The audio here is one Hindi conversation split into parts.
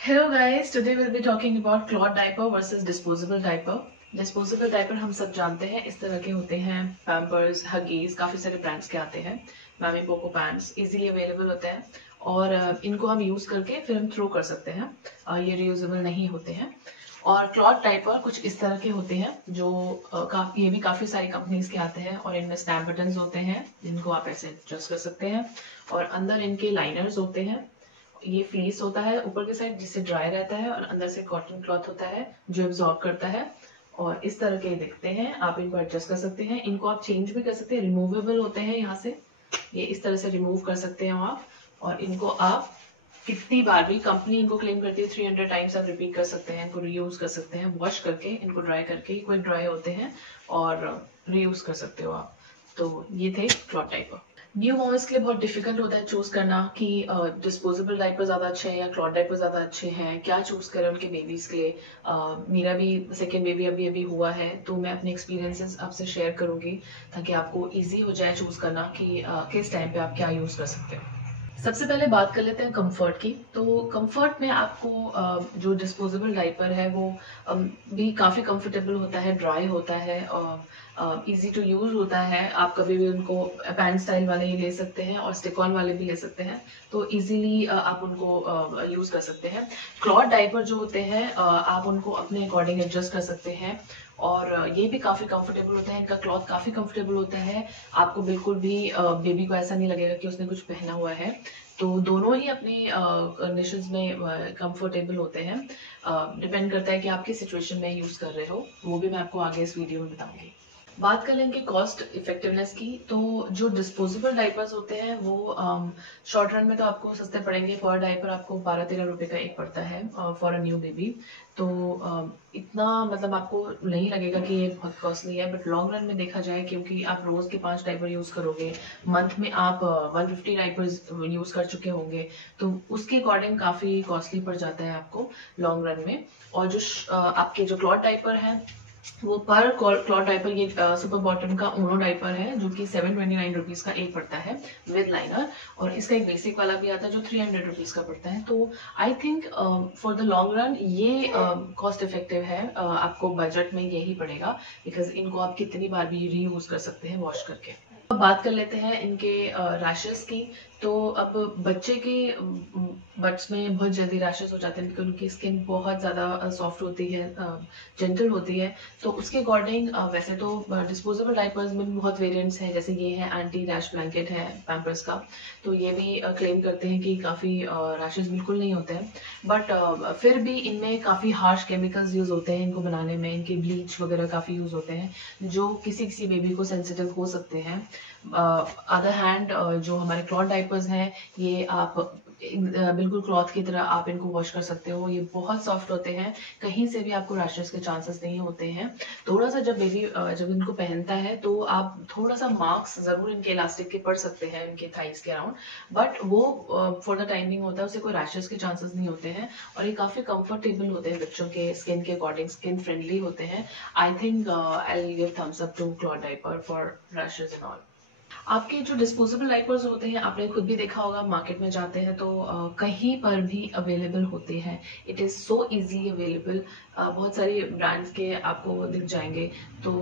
Hello guys, today we'll be talking about cloth diaper versus disposable diaper. Disposable diaper हम सब जानते हैं, इस तरह के होते हैं, पैम्पर्स, हगीज, काफी सारे ब्रांड्स के आते हैं। मैमी पोको पैंट्स इजीली अवेलेबल होते हैं और इनको हम यूज करके फिर हम थ्रो कर सकते हैं। ये रियूजेबल नहीं होते हैं। और क्लॉथ डायपर कुछ इस तरह के होते हैं जो ये भी काफी सारी कंपनीज के आते हैं और इनमें स्नैप बटन्स होते हैं जिनको आप ऐसे एडजस्ट कर सकते हैं और अंदर इनके लाइनर्स होते हैं। ये फ्लीस होता है ऊपर के साइड जिससे ड्राई रहता है और अंदर से कॉटन क्लॉथ होता है जो एब्जॉर्ब करता है और इस तरह के दिखते हैं। आप इनको एडजस्ट कर सकते हैं, इनको आप चेंज भी कर सकते हैं, रिमूवेबल होते हैं। यहाँ से ये इस तरह से रिमूव कर सकते हैं आप और इनको आप कितनी बार भी, कंपनी इनको क्लेम करती है 300 टाइम्स आप रिपीट कर सकते हैं, इनको रीयूज कर सकते हैं। वॉश करके इनको ड्राई करके क्विक ड्राई होते हैं और रीयूज कर सकते हो आप। तो ये थे क्लॉथ डायपर। न्यू मॉम्स के लिए बहुत डिफिकल्ट होता है चूज करना कि डिस्पोजेबल डायपर ज्यादा अच्छे हैं या क्लॉथ डायपर ज्यादा अच्छे हैं, क्या चूज करें उनके बेबीज के लिए। मेरा भी सेकेंड बेबी अभी अभी हुआ है तो मैं अपने एक्सपीरियंसेस आपसे शेयर करूंगी ताकि आपको इजी हो जाए चूज करना कि किस टाइम पे आप क्या यूज कर सकते हो। सबसे पहले बात कर लेते हैं कंफर्ट की। तो कंफर्ट में आपको जो डिस्पोजेबल डायपर है वो भी काफ़ी कंफर्टेबल होता है, ड्राई होता है और इजी टू यूज होता है। आप कभी भी उनको पैंट स्टाइल वाले ही ले सकते हैं और स्टिक ऑन वाले भी ले सकते हैं, तो इजीली आप उनको यूज कर सकते हैं। क्लॉथ डायपर जो होते हैं आप उनको अपने अकॉर्डिंग एडजस्ट कर सकते हैं और ये भी काफी कंफर्टेबल होते हैं। इनका क्लॉथ काफी कंफर्टेबल होता है, आपको बिल्कुल भी बेबी को ऐसा नहीं लगेगा कि उसने कुछ पहना हुआ है। तो दोनों ही अपनी कंडीशंस में कंफर्टेबल होते हैं। डिपेंड करता है कि आप किस सिचुएशन में यूज कर रहे हो, वो भी मैं आपको आगे इस वीडियो में बताऊंगी। बात कर लेंगे कॉस्ट इफेक्टिवनेस की। तो जो डिस्पोजेबल डायपर्स होते हैं वो शॉर्ट रन में तो आपको सस्ते पड़ेंगे। पर डायपर आपको 12-13 रुपए का एक पड़ता है फॉर अ न्यू बेबी। तो इतना मतलब आपको नहीं लगेगा कि ये बहुत कॉस्टली है, बट लॉन्ग रन में देखा जाए क्योंकि आप रोज के 5 डायपर यूज करोगे, मंथ में आप 150 डायपर्स यूज कर चुके होंगे, तो उसके अकॉर्डिंग काफी कॉस्टली पड़ जाता है आपको लॉन्ग रन में। और जो आपके जो क्लॉथ डायपर है वो पर क्लॉथ डायपर, ये सुपर बॉटम का ऊनो डायपर है जो कि 729 रुपीज का एक पड़ता है विद लाइनर, और इसका एक बेसिक वाला भी आता है जो 300 रुपीज का पड़ता है। तो I think for the long run ये कॉस्ट इफेक्टिव है, आपको बजट में यही पड़ेगा बिकॉज इनको आप कितनी बार भी रीयूज कर सकते हैं वॉश करके। अब बात कर लेते हैं इनके रैशेस की। तो अब बच्चे के बट्स में बहुत जल्दी रैशेस हो जाते हैं बिकॉज उनकी स्किन बहुत ज़्यादा सॉफ्ट होती है, जेंटल होती है। तो उसके अकॉर्डिंग वैसे तो डिस्पोजेबल डायपर्स में भी बहुत वेरिएंट्स हैं, जैसे ये है एंटी रैश ब्लैंकेट है पैम्पर्स का, तो ये भी क्लेम करते हैं कि काफ़ी रैशेस बिल्कुल नहीं होते हैं। बट फिर भी इनमें काफ़ी हार्श केमिकल्स यूज़ होते हैं इनको बनाने में, इनके ब्लीच वगैरह काफ़ी यूज़ होते हैं जो किसी किसी बेबी को सेंसिटिव हो सकते हैं। अदर हैंड जो हमारे क्लॉथ डायपर्स हैं ये आप बिल्कुल क्लॉथ की तरह आप इनको वॉश कर सकते हो, ये बहुत सॉफ्ट होते हैं, कहीं से भी आपको रैशेस के चांसेस नहीं होते हैं। थोड़ा सा जब बेबी जब इनको पहनता है तो आप थोड़ा सा मार्क्स जरूर इनके इलास्टिक के पड़ सकते हैं इनके थाइस के अराउंड, बट वो फॉर द टाइमिंग होता है, उससे कोई रैशेस के चांसेस नहीं होते हैं और ये काफी कंफर्टेबल होते हैं बच्चों के स्किन के अकॉर्डिंग, स्किन फ्रेंडली होते हैं। I think I will give thumbs up to cloth diaper for rashes and all. आपके जो डिस्पोजेबल डायपर्स होते हैं आपने खुद भी देखा होगा, मार्केट में जाते हैं तो कहीं पर भी अवेलेबल होते हैं। It is so easily available, बहुत सारी ब्रांड्स के आपको दिख जाएंगे। तो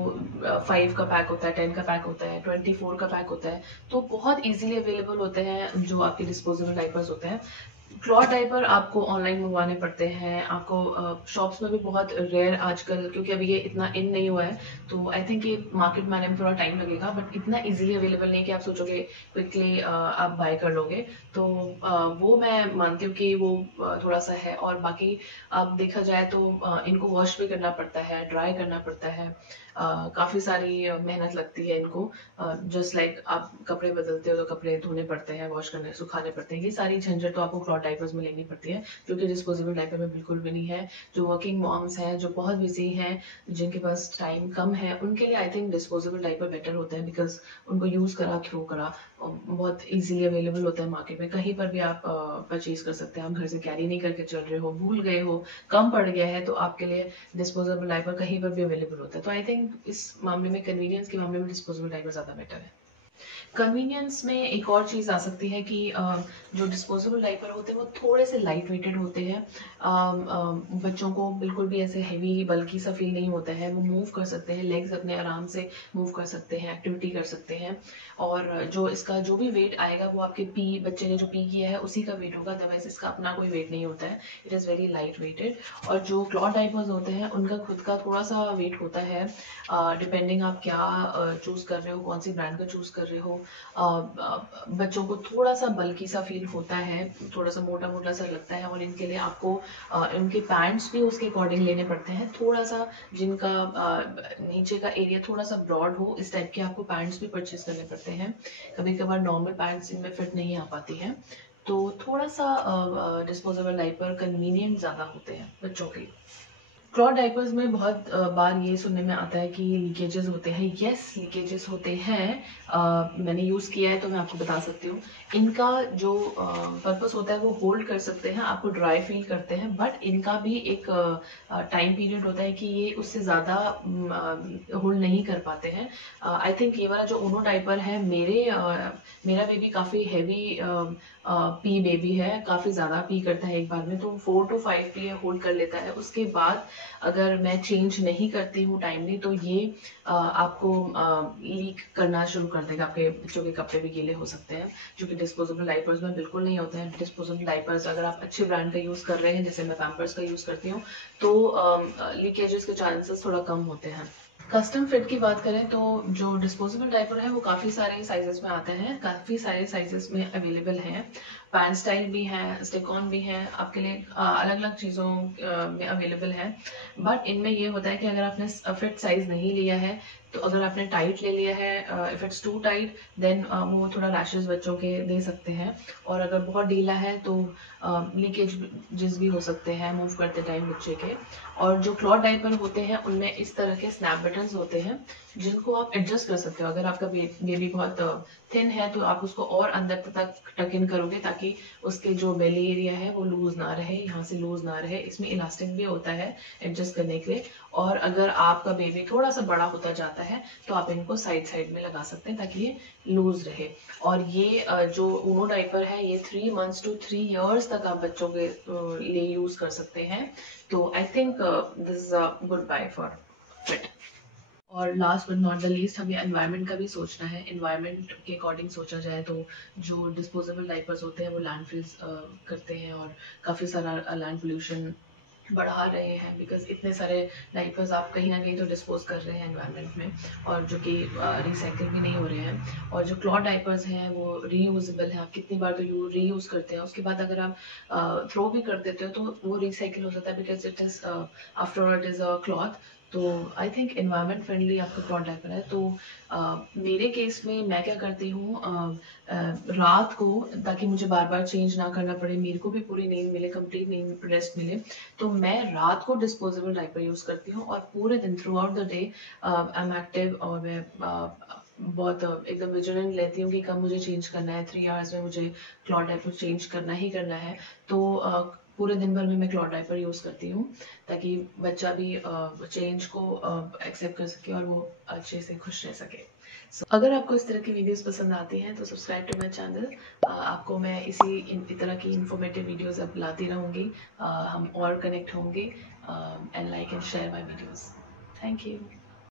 5 का पैक होता है, 10 का पैक होता है, 24 का पैक होता है, तो बहुत इजीली अवेलेबल होते हैं जो आपके डिस्पोजेबल डायपर्स होते हैं। क्लॉथ डायपर आपको ऑनलाइन मंगवाने पड़ते हैं, आपको शॉप्स में भी बहुत रेयर आजकल, क्योंकि अभी ये इतना इन नहीं हुआ है तो आई थिंक ये मार्केट में आने में थोड़ा टाइम लगेगा, बट इतना इजीली अवेलेबल नहीं कि आप सोचोगे क्विकली आप बाय कर लोगे। तो वो मैं मानती हूँ कि वो थोड़ा सा है। और बाकी अब देखा जाए तो इनको वॉश भी करना पड़ता है, ड्राई करना पड़ता है, काफी सारी मेहनत लगती है इनको। जस्ट लाइक आप कपड़े बदलते हो तो कपड़े धोने पड़ते हैं, वॉश करने, सुखाने पड़ते हैं, ये सारी झंझट तो आपको क्लॉथ डायपर्स में लेनी पड़ती है जो कि डिस्पोजेबल डायपर में बिल्कुल भी नहीं है। जो वर्किंग मॉम्स हैं, जो बहुत बिजी हैं, जिनके पास टाइम कम है, उनके लिए I think disposable diaper better होता है बिकॉज उनको यूज करा, थ्रो करा, बहुत इजीली अवेलेबल होता है मार्केट में, कहीं पर भी आप परचेज कर सकते हैं। आप घर से कैरी नहीं करके चल रहे हो, भूल गए हो, कम पड़ गया है, तो आपके लिए डिस्पोजेबल डायपर कहीं पर भी अवेलेबल होता है। तो आई थिंक इस मामले में, कन्वीनियंस के मामले में, डिस्पोजेबल डायपर ज्यादा बेटर है। कन्वीनियंस में एक और चीज़ आ सकती है कि जो डिस्पोजेबल डायपर होते हैं वो थोड़े से लाइट वेटेड होते हैं। बच्चों को बिल्कुल भी ऐसे हैवी बल्कि सा फील नहीं होता है, वो मूव कर सकते हैं, लेग्स अपने आराम से मूव कर सकते हैं, एक्टिविटी कर सकते हैं। और जो इसका जो भी वेट आएगा वो आपके बच्चे ने जो पी किया है उसी का वेट होगा, अदरवाइज इसका अपना कोई वेट नहीं होता है। It is very light weighted. और जो क्लॉथ डायपर्स होते हैं उनका खुद का थोड़ा सा वेट होता है, डिपेंडिंग आप क्या चूज़ कर रहे हो, कौन सी ब्रांड का चूज़ कर रहे हो। बच्चों को थोड़ा सा बल्कि सा फील होता है, थोड़ा सा मोटा मोटा सा लगता है, और इनके लिए आपको इनके पैंट्स भी उसके अकॉर्डिंग लेने पड़ते हैं। थोड़ा सा जिनका नीचे का एरिया थोड़ा सा ब्रॉड हो, इस टाइप के आपको पैंट्स भी परचेज करने पड़ते हैं। कभी कभार नॉर्मल पैंट्स इनमें फिट नहीं आ पाती हैं, तो थोड़ा सा डिस्पोजेबल डायपर कन्वीनियंट ज़्यादा होते हैं बच्चों के। क्लॉथ डायपर्स में बहुत बार ये सुनने में आता है कि लीकेजेस होते हैं। यस, लीकेजेस होते हैं। मैंने यूज़ किया है तो मैं आपको बता सकती हूँ। इनका जो पर्पस होता है वो होल्ड कर सकते हैं, आपको ड्राई फील करते हैं, बट इनका भी एक टाइम पीरियड होता है कि ये उससे ज़्यादा होल्ड नहीं कर पाते हैं। आई थिंक ये वाला जो ओनो डायपर है, मेरा बेबी काफ़ी हैवी पी बेबी है, काफ़ी ज़्यादा पी करता है एक बार में, तो 4 to 5 पी होल्ड कर लेता है। उसके बाद अगर मैं चेंज नहीं करती हूँ टाइमली तो ये आपको लीक करना शुरू कर देगा, आपके बच्चों के कपड़े भी गीले हो सकते हैं, जो कि डिस्पोजेबल डायपर्स में बिल्कुल नहीं होते हैं। डिस्पोजेबल डायपर्स अगर आप अच्छे ब्रांड का यूज़ कर रहे हैं, जैसे मैं पैम्पर्स का यूज़ करती हूँ, तो लीकेजेस के चांसेस थोड़ा कम होते हैं। कस्टम फिट की बात करें तो जो डिस्पोजेबल डायपर है वो काफ़ी सारे साइजेस में आते हैं, काफ़ी सारे साइजेस में अवेलेबल हैं। पैन स्टाइल भी है, स्टिक ऑन भी है, आपके लिए अलग अलग चीज़ों में अवेलेबल है। बट इनमें ये होता है कि अगर आपने फिट साइज नहीं लिया है, तो अगर आपने टाइट ले लिया है, if it's too tight, then वो थोड़ा रैशेस बच्चों के दे सकते हैं। और अगर बहुत ढीला है तो लीकेज भी हो सकते हैं मूव करते टाइम बच्चे के। और जो क्लॉथ डायपर होते हैं उनमें इस तरह के स्नैप बटन्स होते हैं जिनको आप एडजस्ट कर सकते हो। अगर आपका बेबी बहुत थिन है तो आप उसको और अंदर तक टक इन करोगे ताकि उसके जो बेली एरिया है वो लूज ना रहे, यहाँ से लूज ना रहे। इसमें इलास्टिक भी होता है एडजस्ट करने के लिए। और अगर आपका बेबी थोड़ा सा बड़ा होता जाता है तो आप इनको साइड साइड में लगा सकते हैं ताकि ये लूज रहे। और ये जो ऊनो डायपर है ये 3 months to 3 years तक आप बच्चों के लिए यूज कर सकते हैं। तो I think this is a good buy for fit. और last but not the least, हमें एनवायरनमेंट का भी सोचना है। एनवायरनमेंट के अकॉर्डिंग सोचा जाए तो जो डिस्पोजेबल डायपर्स होते हैं वो लैंडफिल्स करते हैं और काफ़ी सारा लैंड पोल्यूशन बढ़ा रहे हैं, बिकॉज इतने सारे डायपर्स आप कहीं ना कहीं तो डिस्पोज कर रहे हैं एनवायरनमेंट में, और जो कि रिसाइकिल भी नहीं हो रहे हैं। और जो क्लॉथ डायपर्स हैं वो रीयूजेबल हैं, आप कितनी बार तो रीयूज़ करते हैं, उसके बाद अगर आप थ्रो भी कर देते हो तो वो रिसाइकिल हो जाता है, because it is after all it is a cloth. तो आई थिंक एनवायरनमेंट फ्रेंडली आपका क्लॉथ डायपर है। तो मेरे केस में मैं क्या करती हूँ, रात को, ताकि मुझे बार बार चेंज ना करना पड़े, मेरे को भी पूरी नींद मिले, कंप्लीट नींद रेस्ट मिले, तो मैं रात को डिस्पोजेबल डायपर यूज़ करती हूँ। और पूरे दिन through out the day I am active, और मैं बहुत एकदम विजिलेंट रहती हूँ कि कब मुझे चेंज करना है। 3 hours में मुझे क्लॉथ डायपर चेंज करना ही करना है। तो पूरे दिन भर में मैं क्लॉथ डायपर यूज़ करती हूँ ताकि बच्चा भी चेंज को एक्सेप्ट कर सके और वो अच्छे से खुश रह सके। अगर आपको इस तरह की वीडियोस पसंद आती हैं तो सब्सक्राइब टू माय चैनल। आपको मैं इसी तरह की इंफॉर्मेटिव वीडियोस अब लाती रहूँगी। हम और कनेक्ट होंगे, and like and share my videos. Thank you.